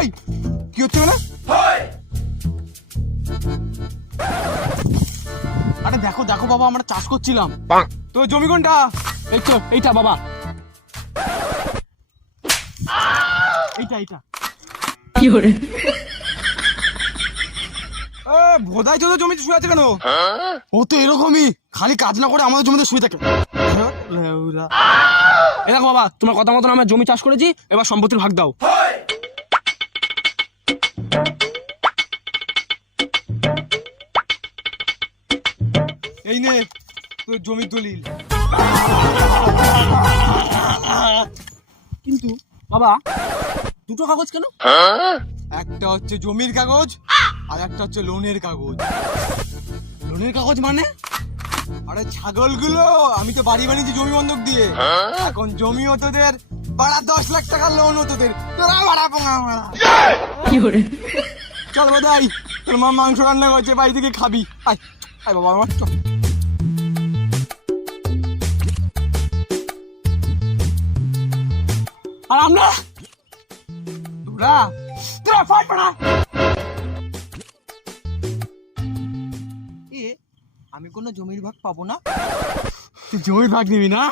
ওই কি হচ্ছে না? আরে দেখো দেখো বাবা, আমরা চাষ করছিলাম। তো জমি কোনটা? এইটা বাবা, এইটা ভোদাই চোদা জমিতে শুয়ে আছে কেন? ও তো এরকমই, খালি কাজ না করে আমাদের জমিতে শুয়ে থাকে। এ দেখো বাবা, তোমার কথা মতন আমরা জমি চাষ করেছি, এবার সম্পত্তির ভাগ দাও। এই নে তোর জমির দলিল। কিন্তু বাবা, দুটো কাগজ কেন? একটা হচ্ছে জমির কাগজ আর একটা হচ্ছে লোনের কাগজ। লোনের কাগজ মানে? আরে ছাগলগুলো, আমি তো বাড়ি বানিয়েছি জমি বন্ধক দিয়ে। এখন জমিও তোদের, বাড়া 10 লাখ টাকার লোনও তোদের। তোরা বাড়া পোঙা মারা। চল বোধাই, তোর মা মাংস রান্না করছে, বাড়ি থেকে খাবি। আয় আয় বাবা আমার, চল। আর আমরা তোরা ফাট পড়া। আমি কোনো জমির ভাগ পাবো না? তুই জমির ভাগ নিবি না?